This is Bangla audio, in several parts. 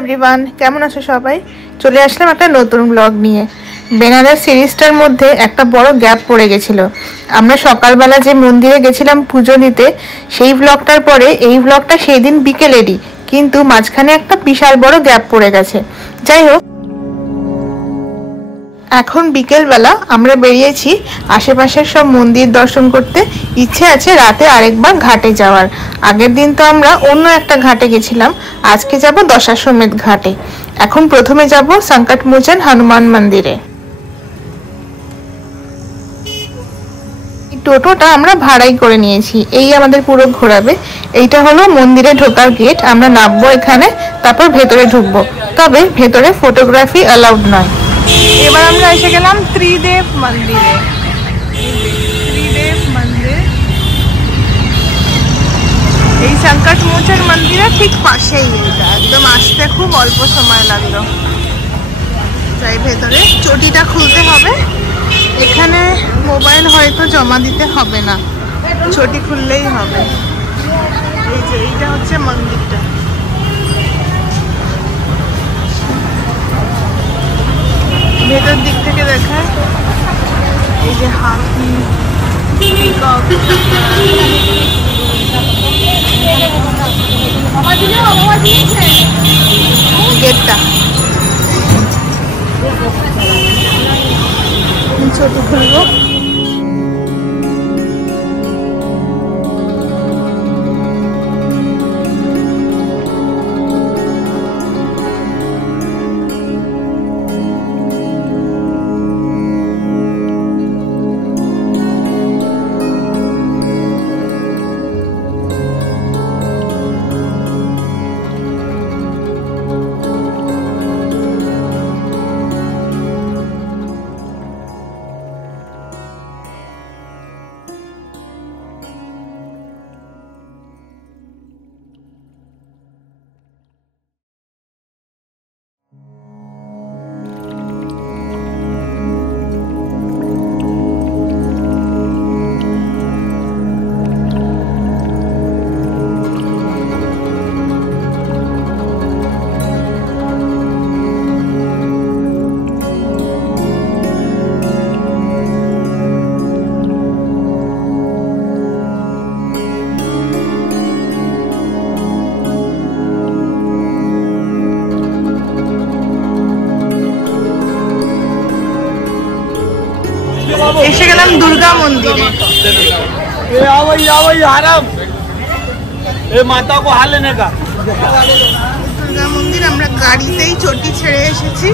এভরিওয়ান, কেমন আছো সবাই? চলে আসলাম একটা নতুন ব্লগ নিয়ে। বেনারস সিরিজটার মধ্যে একটা বড় গ্যাপ পড়ে গেছিল। আমরা সকালবেলা যে মন্দিরে গেছিলাম পুজো দিতে, সেই ব্লগটার পরে এই ব্লগটা সেই দিন বিকেলেরই, কিন্তু মাঝখানে একটা বিশাল বড় গ্যাপ পড়ে গেছে। যাই হোক, এখন বিকেলবেলা আমরা বেরিয়েছি আশেপাশের সব মন্দির দর্শন করতে। ইচ্ছে আছে রাতে আরেকবার ঘাটে যাওয়ার। আগের দিন তো আমরা অন্য একটা ঘাটে গেছিলাম, আজকে যাব দশাশ্বমেধ ঘাটে। এখন প্রথমে যাব সংকটমোচন হনুমান মন্দিরে। টোটোটা আমরা ভাড়াই করে নিয়েছি, এই আমাদের পুরো ঘোরাবে। এইটা হলো মন্দিরে ঢোকার গেট। আমরা নামবো এখানে, তারপর ভেতরে ঢুকবো। তবে ভেতরে ফটোগ্রাফি অ্যালাউড নয়। এবার আমরা এসে গেলাম ত্রিদেব মন্দিরে। ত্রিদেব মন্দির এই সংকটমোচন মন্দিরের ঠিক পাশেই। এটা একদম আসতে খুব অল্প সময় লাগলো। যাই ভেতরে, চটিটা খুলতে হবে। এখানে মোবাইল হয়তো জমা দিতে হবে না, চটি খুললেই হবে। এই যে এইটা হচ্ছে মন্দিরটা। ভেতর দিক থেকে দেখায়, এই যে হাতি, গেটটা ছোট খুলবো। এসে গেলাম দুর্গা মন্দিরে। দুর্গা মন্দির আমরা গাড়িতেই চটি ছেড়ে এসেছি,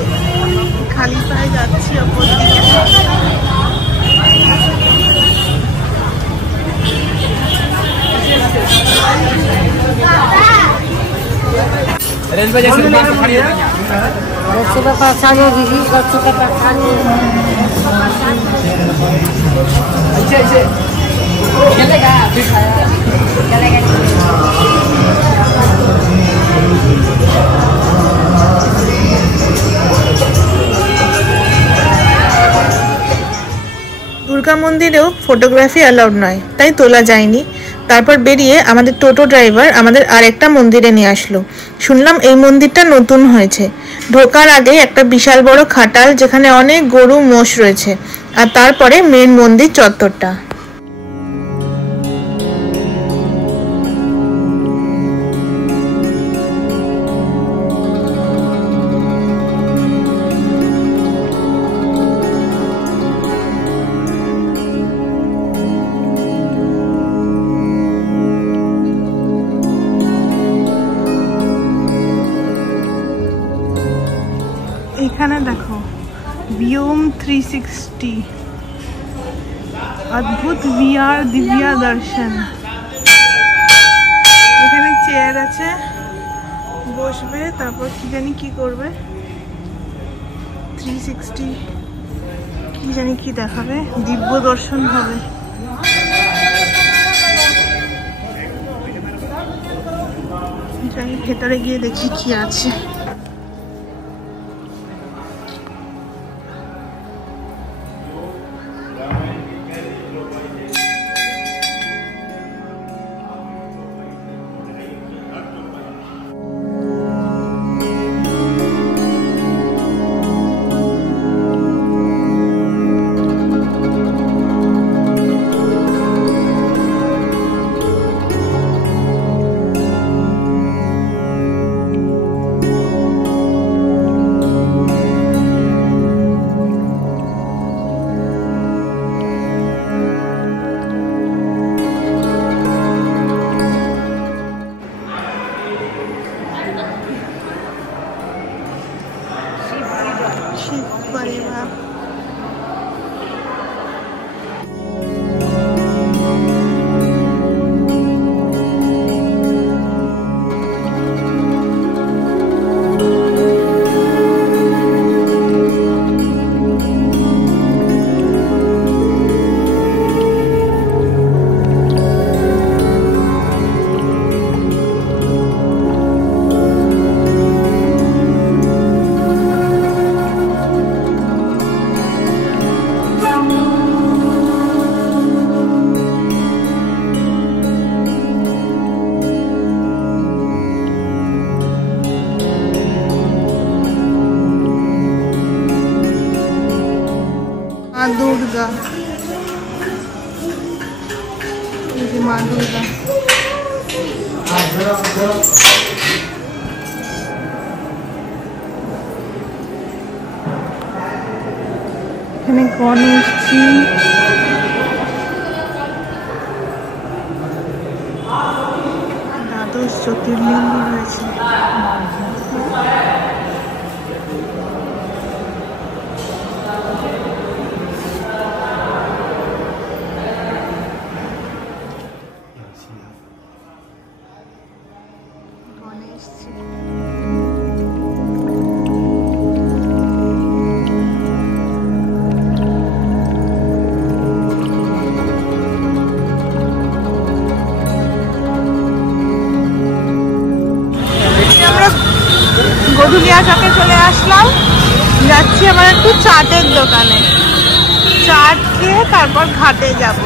খালি পায়ে যাচ্ছি অপর দিকে। দুর্গা মন্দিরেও ফটোগ্রাফি অ্যালাউড নয়, তাই তোলা যায়নি। তারপর বেরিয়ে আমাদের টোটো ড্রাইভার আমাদের আরেকটা মন্দিরে নিয়ে আসলো। শুনলাম এই মন্দিরটা নতুন হয়েছে। ঢোকার আগে একটা বিশাল বড় খাটাল, যেখানে অনেক গরু মোষ রয়েছে, আর তারপরে মেন মন্দির চত্বরটা। এখানে দেখো ভিউম 360, অদ্ভুত VR দিব্যা দর্শন। এখানে চেয়ার আছে, বসবে, তারপর কি জানি কি করবে। 360 কি জানি কি দেখাবে, দিব্য দর্শন হবে। যাই ভেতরে গিয়ে দেখি কি আছে। দুর্গা, মা দুর্গা। এখানে গণেশজি, দ্বাদশ জ্যোতির্লিঙ্গ রয়েছে। গধুলিয়া চকে চলে আসলাম, যাচ্ছি আমার একটু চাটের দোকানে। চাট খেয়ে তারপর ঘাটে যাব।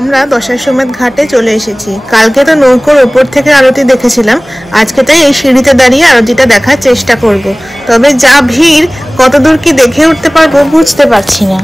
আমরা দশাশ্বমেধ ঘাটে চলে এসেছি। কালকে তো নৌকোর ওপর থেকে আরতি দেখেছিলাম, আজকে তাই এই সিঁড়িতে দাঁড়িয়ে আরতিটা দেখার চেষ্টা করব। তবে যা ভিড়, কতদূর কি দেখে উঠতে পারবো বুঝতে পারছি না।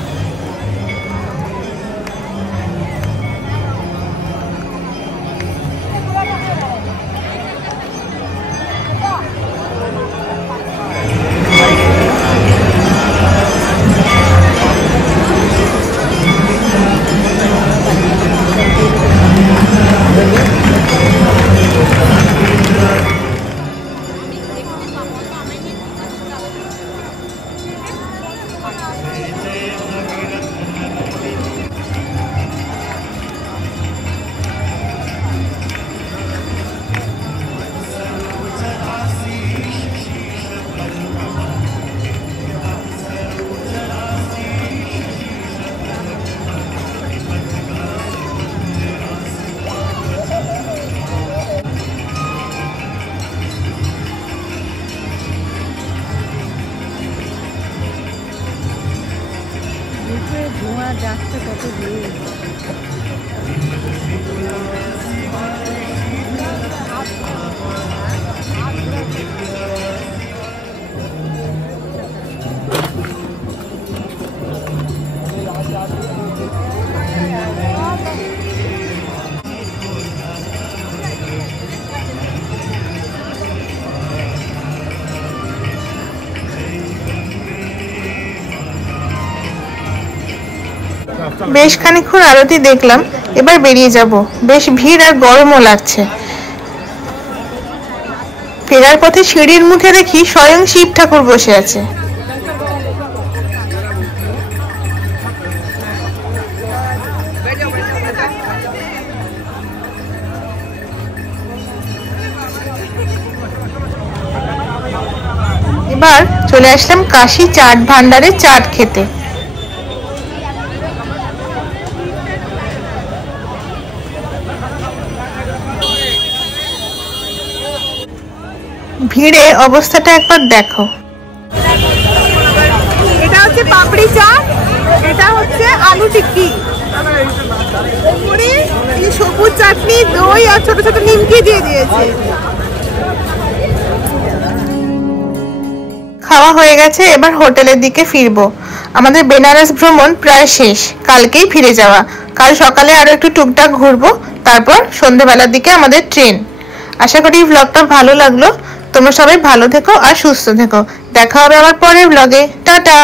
ধোঁয়া যাচ্ছে কত দূর। বেশ খানিকক্ষণ আরতি দেখলাম, এবার বেরিয়ে যাব। বেশ ভিড় আর গরমও লাগছে। ফেরার পথে সিঁড়ির মুখে দেখি স্বয়ং শিব ঠাকুর বসে আছে। এবার চলে আসলাম কাশী চাট ভান্ডারে চাট খেতে। ভিড়ে অবস্থাটা একবার দেখো। এটা হচ্ছে পাপড়ি চাট, এটা হচ্ছে আলু টিক্কি, উপরে এই সবুজ চাটনি, দই আর ছোট ছোট নিমকি দিয়ে দিয়েছে। খাওয়া হয়ে গেছে, এবার হোটেলের দিকে ফিরবো। আমাদের বেনারস ভ্রমণ প্রায় শেষ, কালকেই ফিরে যাওয়া। কাল সকালে আরো একটু টুকটাক ঘুরবো, তারপর সন্ধ্যেবেলার দিকে আমাদের ট্রেন। আশা করি ব্লগটা ভালো লাগলো। তোমরা সবাই ভালো থেকো আর সুস্থ থেকো। দেখা হবে আবার পরের ব্লগে। টাটা।